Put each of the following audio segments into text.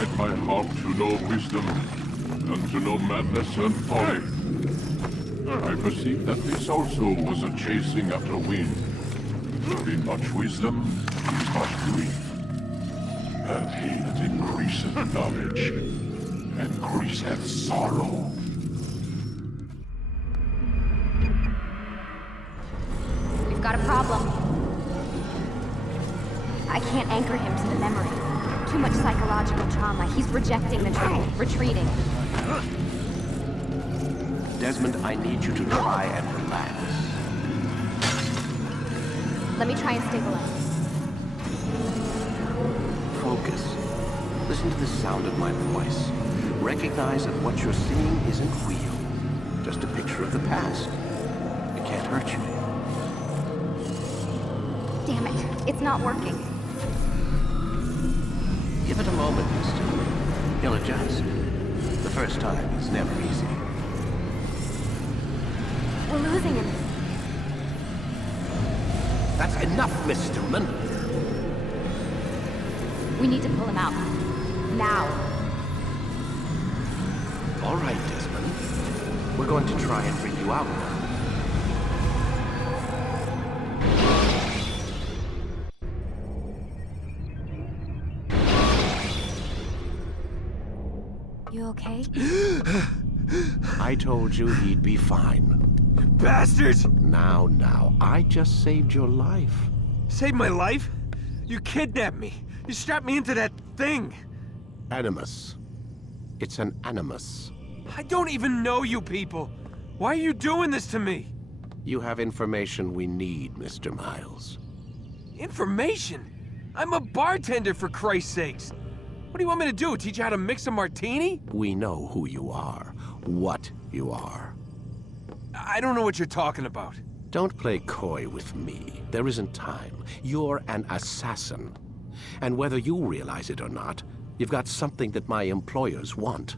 inclined my heart to know wisdom, and to know madness and folly. I perceive that this also was a chasing after wind. In much wisdom is much grief. And he that increaseth knowledge, increaseth sorrow. We've got a problem. I can't anchor him to the memory. Too much psychological trauma. He's rejecting the truth, retreating. Desmond, I need you to try and relax. Let me try and stabilize. Focus. Listen to the sound of my voice. Recognize that what you're seeing isn't real. Just a picture of the past. It can't hurt you. Damn it, it's not working. Give it a moment, mister. He'll adjust. The first time is never easy. We're losing him. That's enough, Miss Stillman. We need to pull him out. Now. All right, Desmond. We're going to try and bring you out now. You okay? I told you he'd be fine. Bastards! Now, I just saved your life. Saved my life? You kidnapped me. You strapped me into that thing. Animus. It's an animus. I don't even know you people. Why are you doing this to me? You have information we need, Mr. Miles. Information? I'm a bartender, for Christ's sakes. What do you want me to do? Teach you how to mix a martini? We know who you are, what you are. I don't know what you're talking about. Don't play coy with me. There isn't time. You're an assassin. And whether you realize it or not, you've got something that my employers want.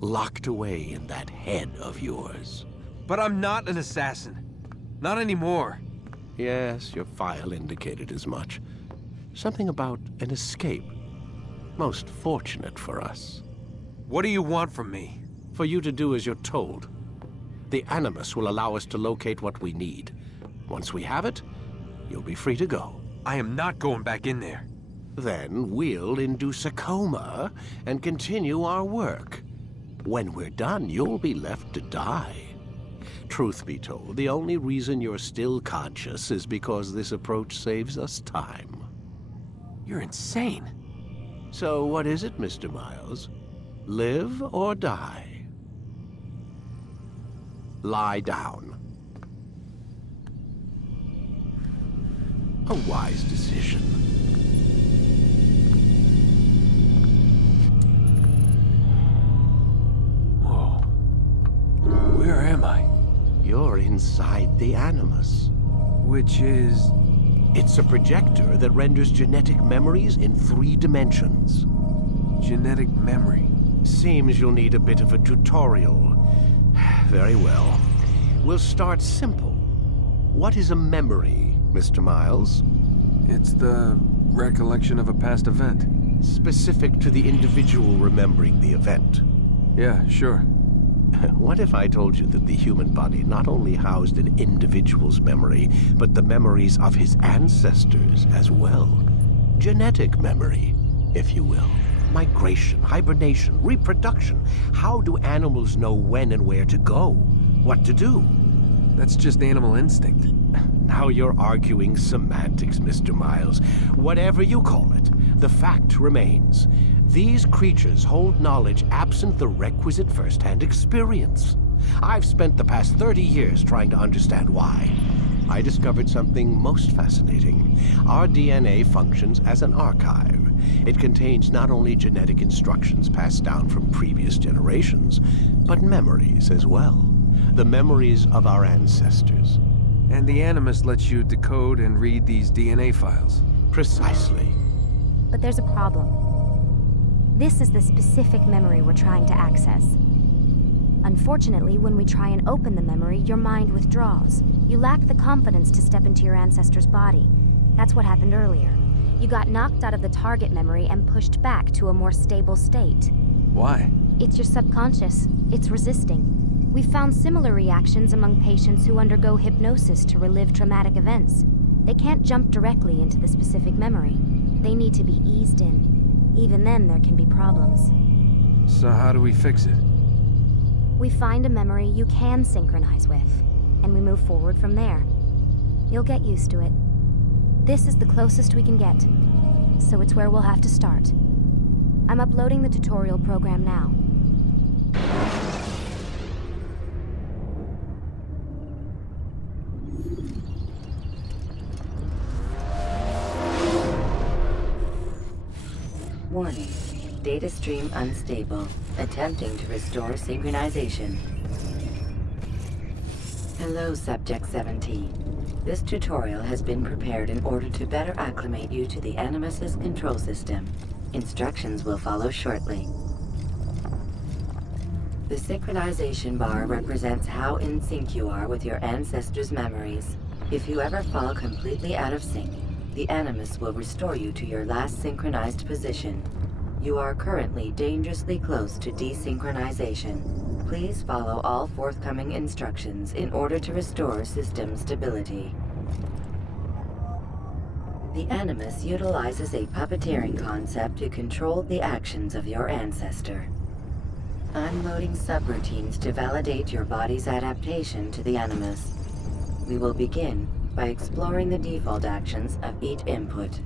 Locked away in that head of yours. But I'm not an assassin. Not anymore. Yes, your file indicated as much. Something about an escape. Most fortunate for us. What do you want from me? For you to do as you're told. The Animus will allow us to locate what we need. Once we have it, you'll be free to go. I am not going back in there. Then we'll induce a coma and continue our work. When we're done, you'll be left to die. Truth be told, the only reason you're still conscious is because this approach saves us time. You're insane. So what is it, Mr. Miles? Live or die? Lie down. A wise decision. Whoa. Where am I? You're inside the Animus. Which is... It's a projector that renders genetic memories in 3 dimensions. genetic memory. Seems you'll need a bit of a tutorial. Very well. We'll start simple. What is a memory, Mr. Miles? It's the recollection of a past event. Specific to the individual remembering the event. Yeah, sure. What if I told you that the human body not only housed an individual's memory, but the memories of his ancestors as well? Genetic memory, if you will. Migration, hibernation, reproduction. How do animals know when and where to go? What to do? That's just animal instinct. Now you're arguing semantics, Mr. Miles. Whatever you call it, the fact remains. These creatures hold knowledge absent the requisite first-hand experience. I've spent the past 30 years trying to understand why. I discovered something most fascinating. Our DNA functions as an archive. It contains not only genetic instructions passed down from previous generations, but memories as well. The memories of our ancestors. And the Animus lets you decode and read these DNA files. Precisely. But there's a problem. This is the specific memory we're trying to access. Unfortunately, when we try and open the memory, your mind withdraws. You lack the confidence to step into your ancestor's body. That's what happened earlier. You got knocked out of the target memory and pushed back to a more stable state. Why? It's your subconscious. It's resisting. We've found similar reactions among patients who undergo hypnosis to relive traumatic events. They can't jump directly into the specific memory. They need to be eased in. Even then, there can be problems. So how do we fix it? We find a memory you can synchronize with, and we move forward from there. You'll get used to it. This is the closest we can get, so it's where we'll have to start. I'm uploading the tutorial program now. Warning. Data stream unstable. Attempting to restore synchronization. Hello, Subject 17. This tutorial has been prepared in order to better acclimate you to the Animus's control system. Instructions will follow shortly. The synchronization bar represents how in sync you are with your ancestors' memories. If you ever fall completely out of sync, the Animus will restore you to your last synchronized position. You are currently dangerously close to desynchronization. Please follow all forthcoming instructions in order to restore system stability. The Animus utilizes a puppeteering concept to control the actions of your ancestor. I'm loading subroutines to validate your body's adaptation to the Animus. We will begin by exploring the default actions of each input.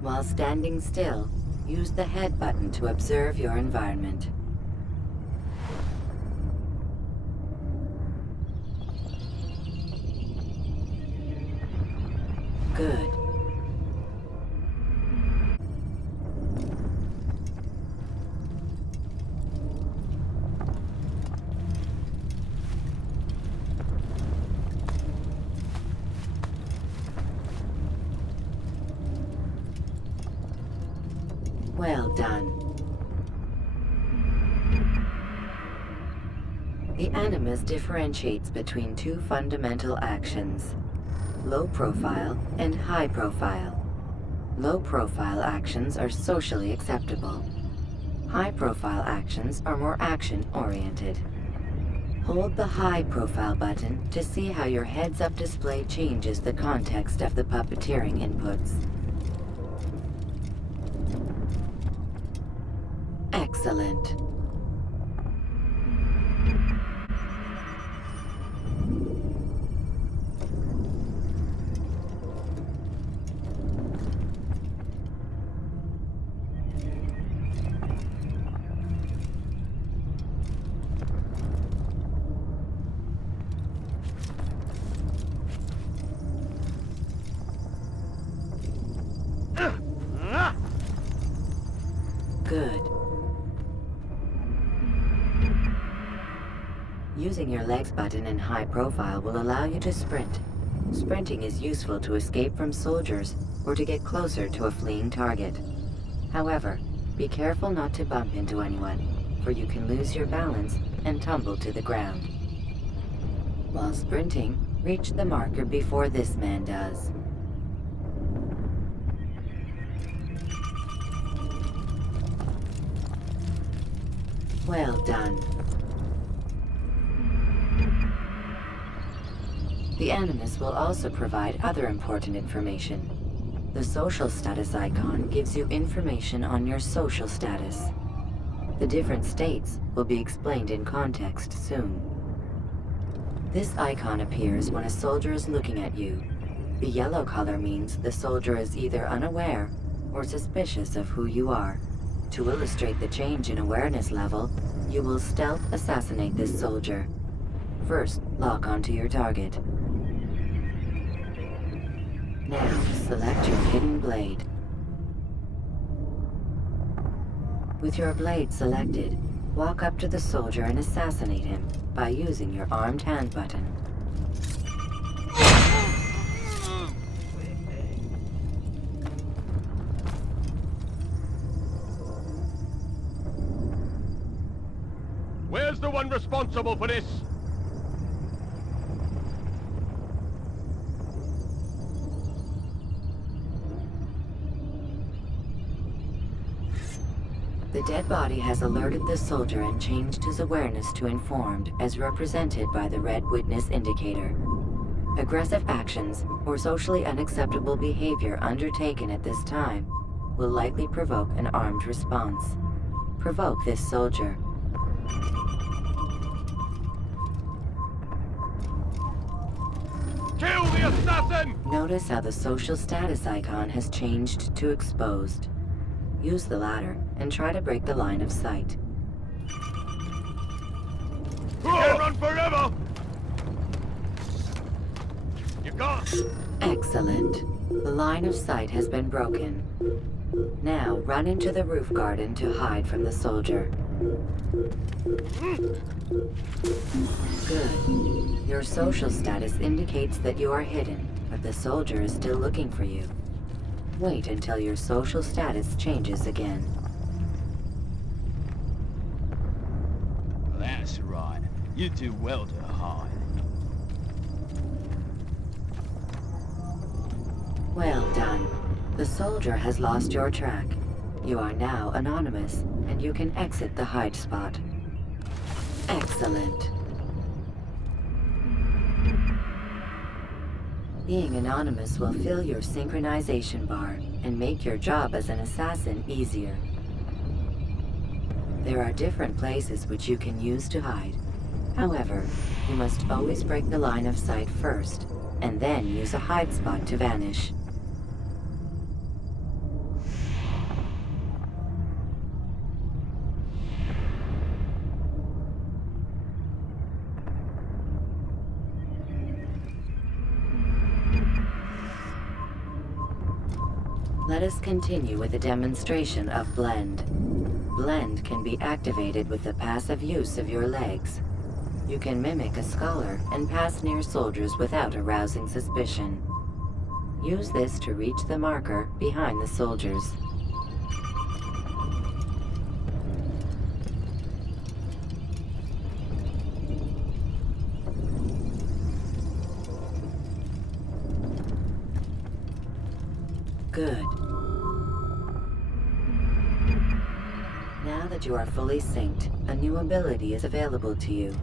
While standing still, use the head button to observe your environment. Good. Well done. The Animus differentiates between two fundamental actions: low profile and high profile. Low profile actions are socially acceptable. High profile actions are more action-oriented. Hold the high profile button to see how your heads-up display changes the context of the puppeteering inputs. Excellent. Good. Using your legs button in high profile will allow you to sprint. Sprinting is useful to escape from soldiers or to get closer to a fleeing target. However, be careful not to bump into anyone, for you can lose your balance and tumble to the ground. While sprinting, reach the marker before this man does. Well done. The Animus will also provide other important information. The social status icon gives you information on your social status. The different states will be explained in context soon. This icon appears when a soldier is looking at you. The yellow color means the soldier is either unaware or suspicious of who you are. To illustrate the change in awareness level, you will stealth assassinate this soldier. First, lock onto your target. Now, select your hidden blade. With your blade selected, walk up to the soldier and assassinate him by using your armed hand button. Where's the one responsible for this? The dead body has alerted the soldier and changed his awareness to informed, as represented by the red witness indicator. Aggressive actions or socially unacceptable behavior undertaken at this time will likely provoke an armed response. Provoke this soldier. Kill the assassin! Notice how the social status icon has changed to exposed. Use the latter and try to break the line of sight. Can't run forever! You can't! Excellent. The line of sight has been broken. Now run into the roof garden to hide from the soldier. Good. Your social status indicates that you are hidden, but the soldier is still looking for you. Wait until your social status changes again. That's right. You do well to hide. Well done. The soldier has lost your track. You are now anonymous, and you can exit the hide spot. Excellent. Being anonymous will fill your synchronization bar and make your job as an assassin easier. There are different places which you can use to hide. However, you must always break the line of sight first, and then use a hide spot to vanish. Let us continue with a demonstration of Blend. Blend can be activated with the passive use of your legs. You can mimic a scholar and pass near soldiers without arousing suspicion. Use this to reach the marker behind the soldiers. Good. Now that you are fully synced, a new ability is available to you.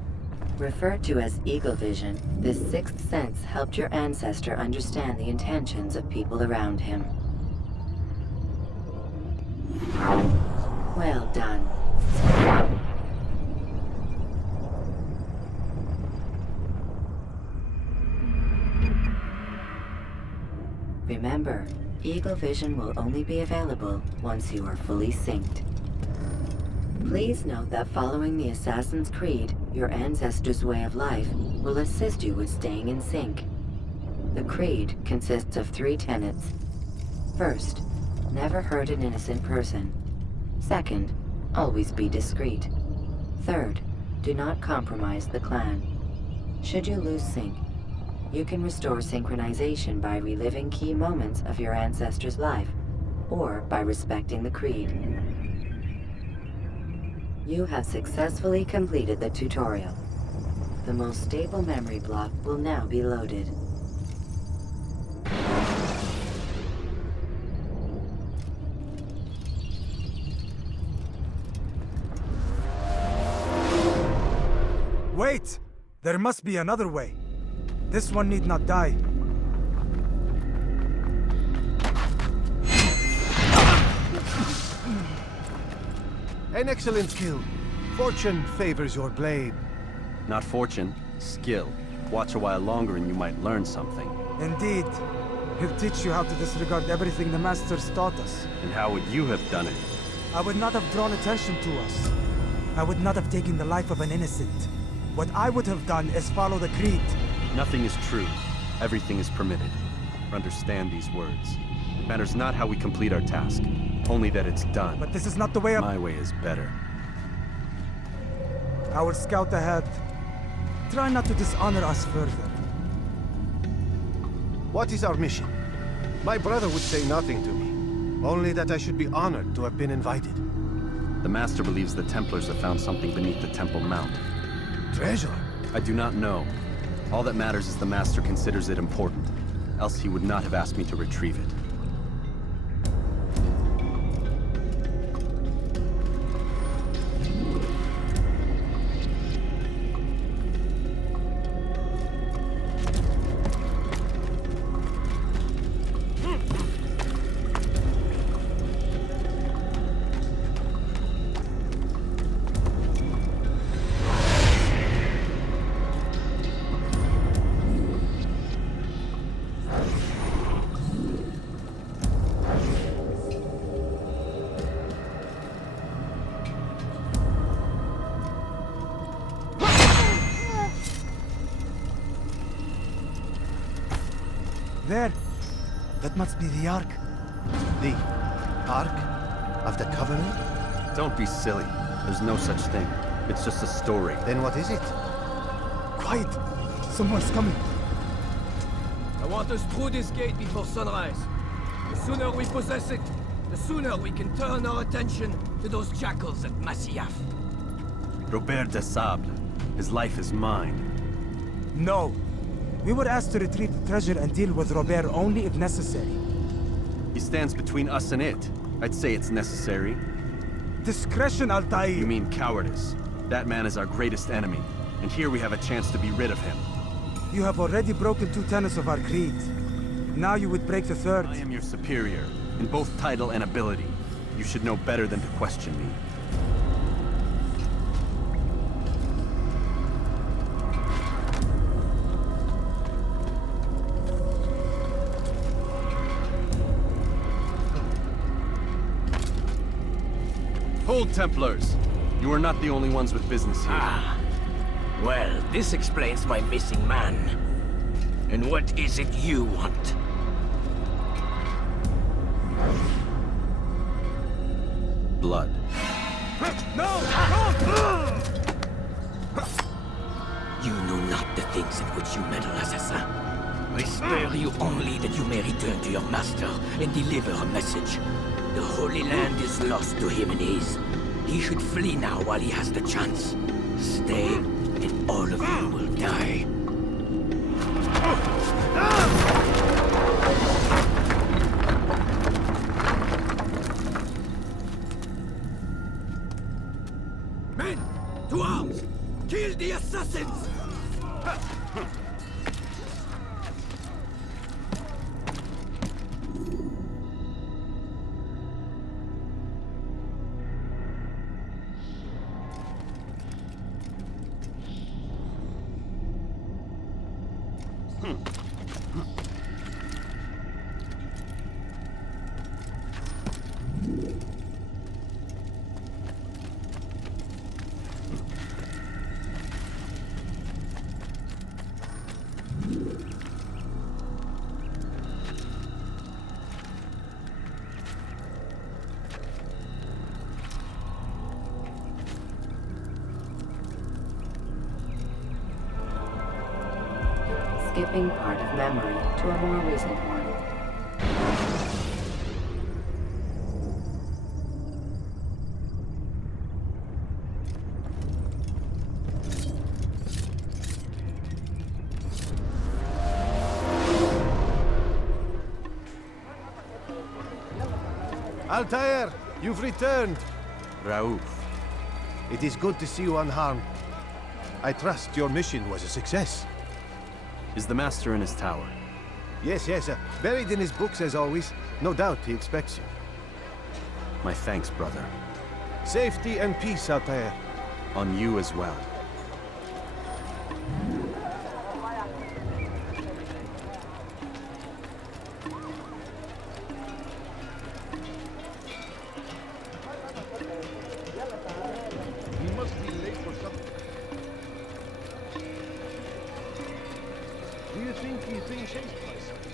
Referred to as Eagle Vision, this sixth sense helped your ancestor understand the intentions of people around him. Well done. Remember, Eagle Vision will only be available once you are fully synced. Please note that following the Assassin's Creed, your ancestors' way of life will assist you with staying in sync. The Creed consists of 3 tenets. First, never hurt an innocent person. Second, always be discreet. Third, do not compromise the clan. Should you lose sync, you can restore synchronization by reliving key moments of your ancestor's life, or by respecting the Creed. You have successfully completed the tutorial. The most stable memory block will now be loaded. Wait! There must be another way. This one need not die. An excellent kill. Fortune favors your blade. Not fortune, skill. Watch a while longer and you might learn something. Indeed. He'll teach you how to disregard everything the Masters taught us. And how would you have done it? I would not have drawn attention to us. I would not have taken the life of an innocent. What I would have done is follow the Creed. Nothing is true. Everything is permitted. Understand these words. It matters not how we complete our task, only that it's done. But this is not the way of... My way is better. I will scout ahead. Try not to dishonor us further. What is our mission? My brother would say nothing to me. Only that I should be honored to have been invited. The Master believes the Templars have found something beneath the Temple Mount. Treasure? I do not know. All that matters is the Master considers it important. Else he would not have asked me to retrieve it. There. That must be the Ark. The Ark of the Covenant? Don't be silly. There's no such thing. It's just a story. Then what is it? Quiet! Someone's coming. I want us through this gate before sunrise. The sooner we possess it, the sooner we can turn our attention to those jackals at Masyaf. Robert de Sable. His life is mine. No. We were asked to retrieve the treasure and deal with Robert only if necessary. He stands between us and it. I'd say it's necessary. Discretion, Altaïr! You mean cowardice. That man is our greatest enemy, and here we have a chance to be rid of him. You have already broken 2 tenets of our creed. Now you would break the 3rd. I am your superior, in both title and ability. You should know better than to question me. Hold, Templars! You are not the only ones with business here. Ah. Well, this explains my missing man. And what is it you want? Blood. You know not the things in which you meddle, assassin. I spare you only that you may return to your master and deliver a message. The Holy Land is lost to him and his. He should flee now while he has the chance. Stay, and all of you will die. Men, to arms! Kill the assassins! Skipping part of memory to a more recent one. Altaïr, you've returned. Raouf. It is good to see you unharmed. I trust your mission was a success. Is the Master in his tower? Yes, buried in his books as always. No doubt he expects you. My thanks, brother. Safety and peace, Altaïr. On you as well. You must be late for something. Do you think he's being chased by something?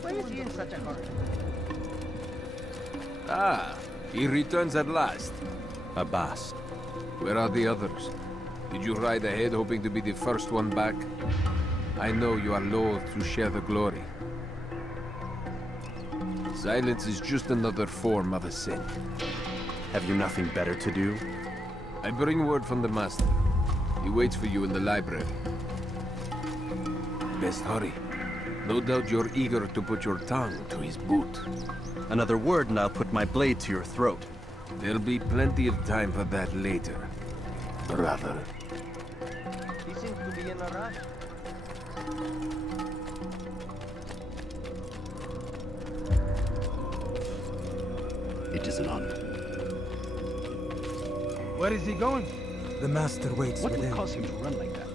Why is he in such a hurry? Ah, he returns at last. Abbas. Where are the others? Did you ride ahead hoping to be the first one back? I know you are loath to share the glory. Silence is just another form of a sin. Have you nothing better to do? I bring word from the Master. He waits for you in the library. Best hurry. No doubt you're eager to put your tongue to his boot. Another word and I'll put my blade to your throat. There'll be plenty of time for that later, brother. He seems to be in a rush. It is none. Where is he going? The master waits What within. would cause him to run like that?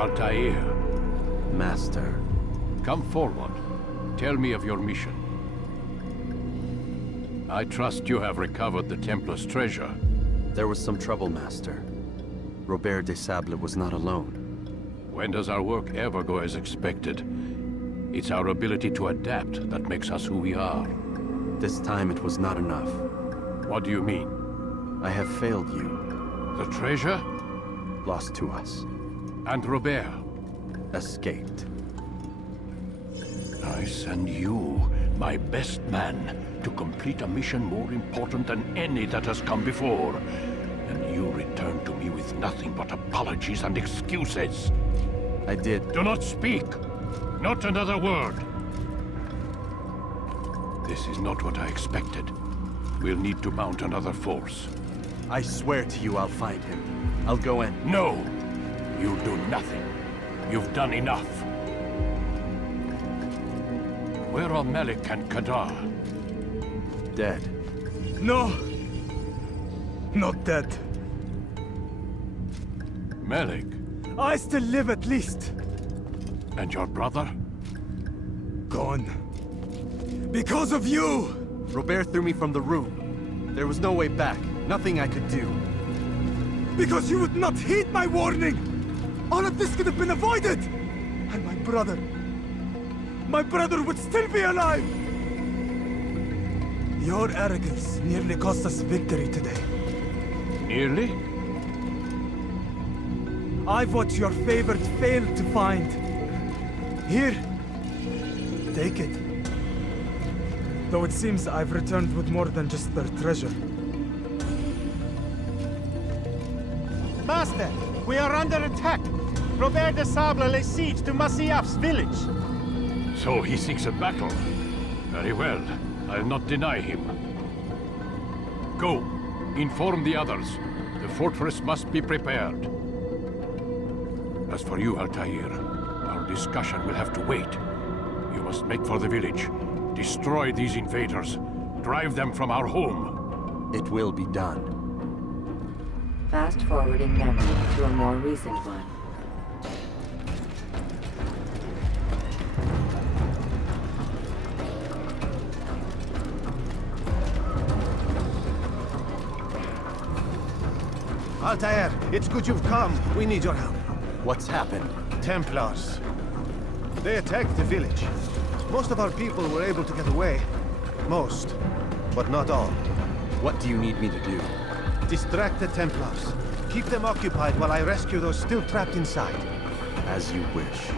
Altaïr, Master. come forward. Tell me of your mission. I trust you have recovered the Templars' treasure. There was some trouble, Master. Robert de Sable was not alone. When does our work ever go as expected? It's our ability to adapt that makes us who we are. This time it was not enough. What do you mean? I have failed you. The treasure? Lost to us. And Robert? Escaped. I send you, my best man, to complete a mission more important than any that has come before. And you return to me with nothing but apologies and excuses. I did. Do not speak! Not another word! This is not what I expected. We'll need to mount another force. I swear to you I'll find him. I'll go in. No! You'll do nothing. You've done enough. Where are Malik and Kadar? Dead. No! Not dead. Malik? I still live at least. And your brother? Gone. Because of you! Robert threw me from the room. There was no way back. Nothing I could do. Because you would not heed my warning! All of this could have been avoided! And my brother would still be alive! Your arrogance nearly cost us victory today. Nearly? I've what your favorite failed to find. Here, take it. Though it seems I've returned with more than just their treasure. Master, we are under attack. Robert de Sable lays siege to Masyaf's village. So he seeks a battle. Very well. I'll not deny him. Go. Inform the others. The fortress must be prepared. As for you, Altaïr, our discussion will have to wait. You must make for the village. Destroy these invaders. Drive them from our home. It will be done. Fast-forwarding memory to a more recent one. Altair, it's good you've come. We need your help. What's happened? Templars. They attacked the village. Most of our people were able to get away. Most, but not all. What do you need me to do? Distract the Templars. Keep them occupied while I rescue those still trapped inside. As you wish.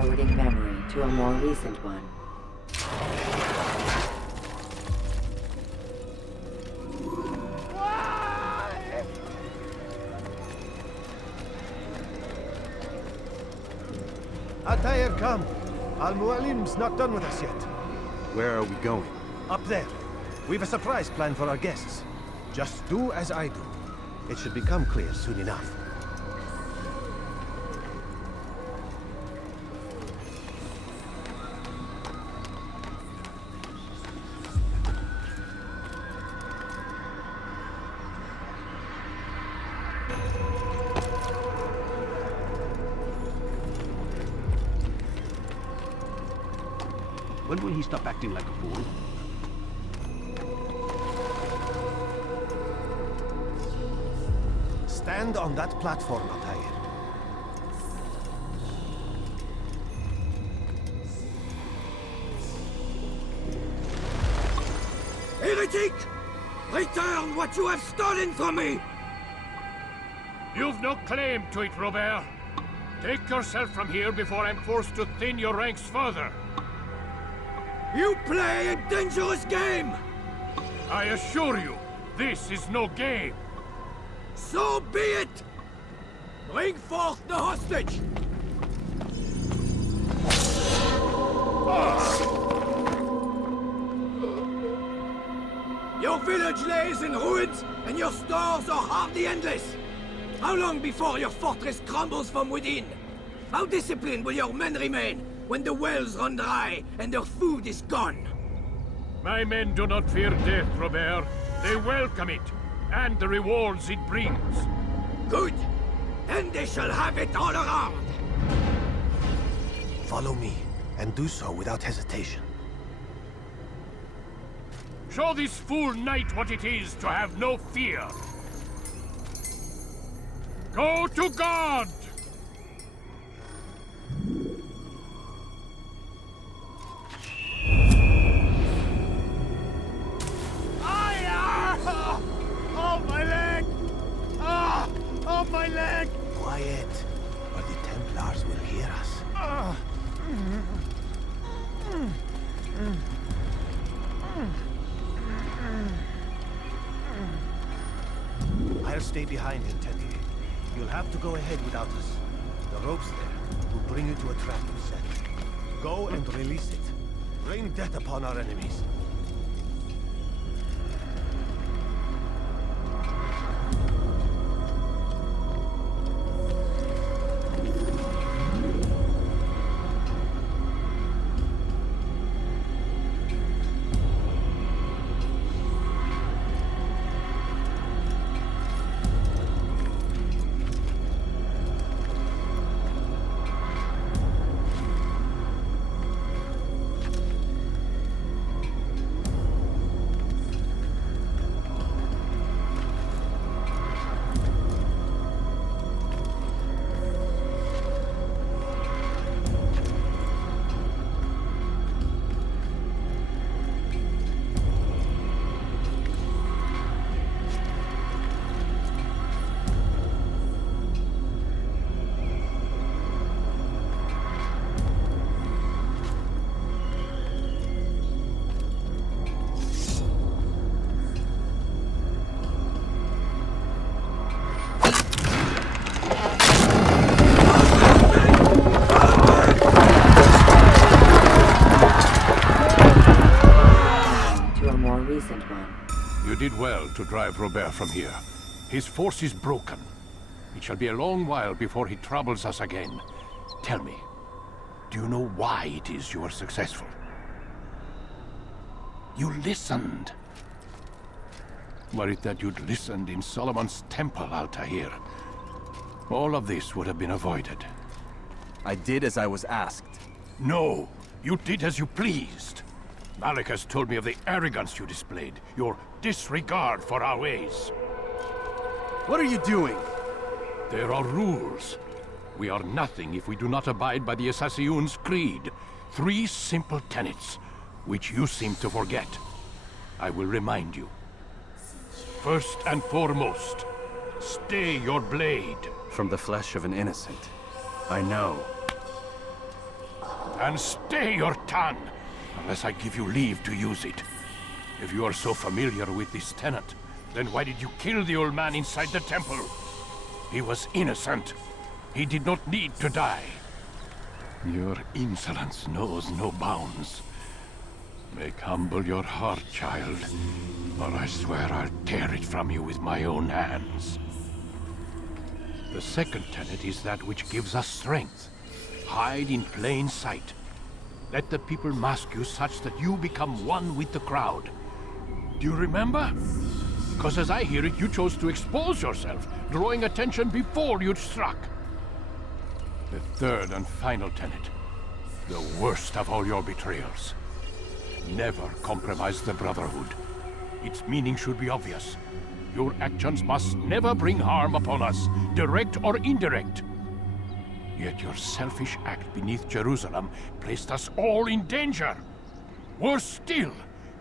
forwarding memory to a more recent one. Altaïr, come. Al-Mu'alim's not done with us yet. Where are we going? Up there. We've a surprise planned for our guests. Just do as I do. It should become clear soon enough. When will he stop acting like a fool? Stand on that platform, Altaïr. Heretic! Return what you have stolen from me! You've no claim to it, Robert. Take yourself from here before I'm forced to thin your ranks further. You play a dangerous game! I assure you, this is no game. So be it! Bring forth the hostage! Your village lays in ruins, and your stores are hardly endless. How long before your fortress crumbles from within? How disciplined will your men remain when the wells run dry and their food is gone? My men do not fear death, Robert. They welcome it, and the rewards it brings. Good! Then they shall have it all around! Follow me, and do so without hesitation. Show this fool knight what it is to have no fear. Go to God! Oh, my leg! Ah! Oh, my leg! Quiet, or the Templars will hear us. I'll stay behind him, Teddy. You'll have to go ahead without us. The ropes there will bring you to a trap you set. Go and release it. Rain death upon our enemies. You did well to drive Robert from here. His force is broken. It shall be a long while before he troubles us again. Tell me, do you know why it is you are successful? You listened. Were it that you'd listened in Solomon's temple, Altaïr, all of this would have been avoided. I did as I was asked. No, you did as you pleased. Malik has told me of the arrogance you displayed, your disregard for our ways. What are you doing? There are rules. We are nothing if we do not abide by the Hashshashin's creed. 3 simple tenets, which you seem to forget. I will remind you. First and foremost, stay your blade. From the flesh of an innocent. I know. And stay your tongue, unless I give you leave to use it. If you are so familiar with this tenant, then why did you kill the old man inside the temple? He was innocent. He did not need to die. Your insolence knows no bounds. Make humble your heart, child, or I swear I'll tear it from you with my own hands. The second tenet is that which gives us strength. Hide in plain sight. Let the people mask you such that you become one with the crowd. Do you remember? Because as I hear it, you chose to expose yourself, drawing attention before you'd struck. The third and final tenet. The worst of all your betrayals. Never compromise the Brotherhood. Its meaning should be obvious. Your actions must never bring harm upon us, direct or indirect. Yet your selfish act beneath Jerusalem placed us all in danger. Worse still,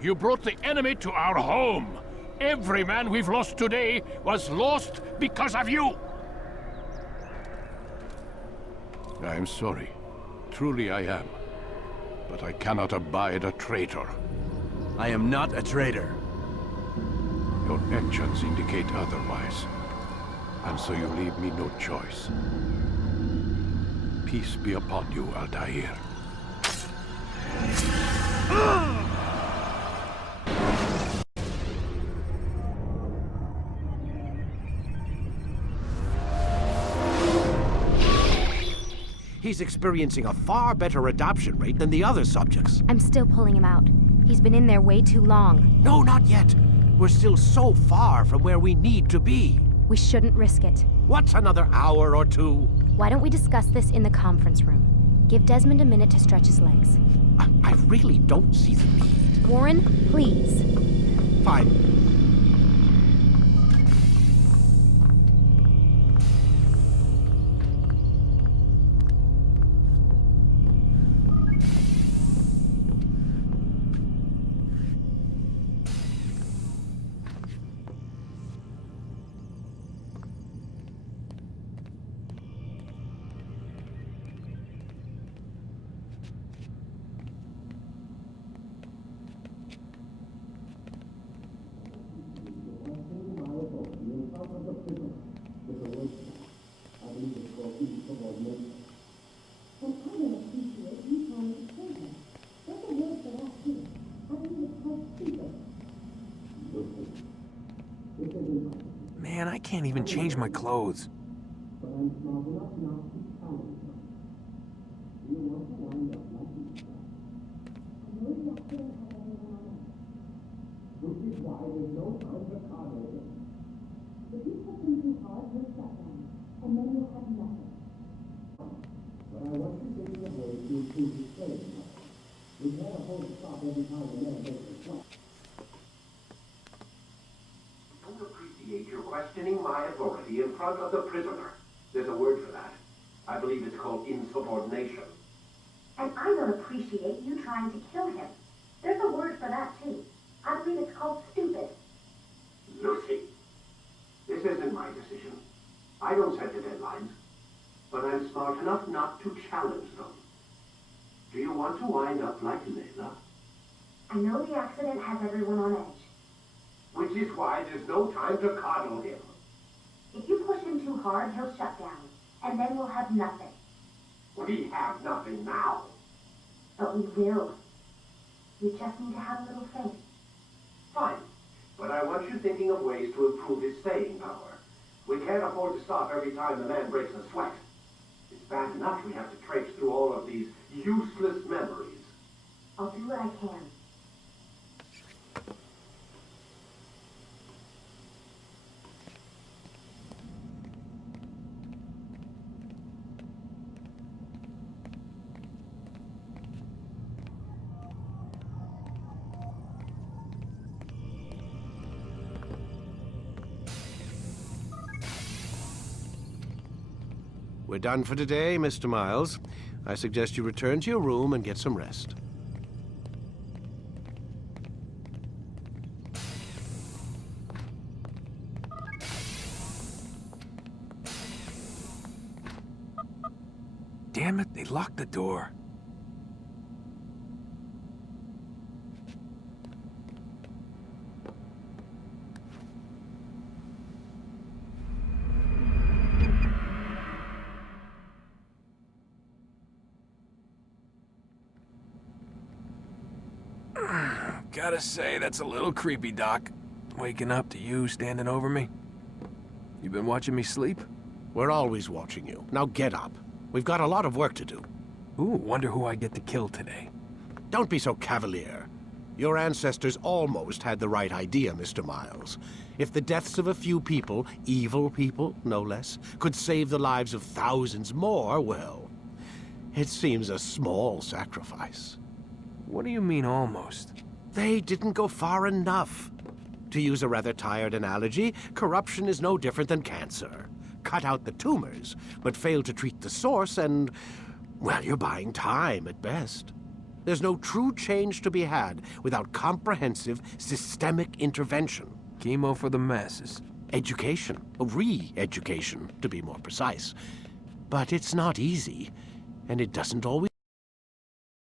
you brought the enemy to our home. Every man we've lost today was lost because of you. I am sorry. Truly I am. But I cannot abide a traitor. I am not a traitor. Your actions indicate otherwise. And so you leave me no choice. Peace be upon you, Altaïr. He's experiencing a far better adoption rate than the other subjects. I'm still pulling him out. He's been in there way too long. No, not yet. We're still so far from where we need to be. We shouldn't risk it. What's another hour or two? Why don't we discuss this in the conference room? Give Desmond a minute to stretch his legs. I really don't see the need. Warren, please. Fine. Man, I can't even change my clothes. You're questioning my authority in front of the prisoner. There's a word for that. I believe it's called insubordination. And I don't appreciate you trying to kill him. There's a word for that, too. I believe it's called stupid. Lucy, this isn't my decision. I don't set the deadlines. But I'm smart enough not to challenge them. Do you want to wind up like Layla? I know the accident has everyone on edge. Which is why there's no time to coddle him. If you push him too hard, he'll shut down. And then we'll have nothing. We have nothing now. But we will. We just need to have a little faith. Fine. But I want you thinking of ways to improve his staying power. We can't afford to stop every time the man breaks a sweat. It's bad enough we have to traipse through all of these useless memories. I'll do what I can. We're done for today, Mr. Miles. I suggest you return to your room and get some rest. Damn it, they locked the door. Gotta say, that's a little creepy, Doc. Waking up to you standing over me. You been watching me sleep? We're always watching you. Now get up. We've got a lot of work to do. Ooh, wonder who I get to kill today. Don't be so cavalier. Your ancestors almost had the right idea, Mr. Miles. If the deaths of a few people, evil people, no less, could save the lives of thousands more, well, it seems a small sacrifice. What do you mean, almost? They didn't go far enough. To use a rather tired analogy, corruption is no different than cancer. Cut out the tumors, but fail to treat the source and, well, you're buying time at best. There's no true change to be had without comprehensive, systemic intervention. Chemo for the masses. Education. Re-education, to be more precise. But it's not easy, and it doesn't always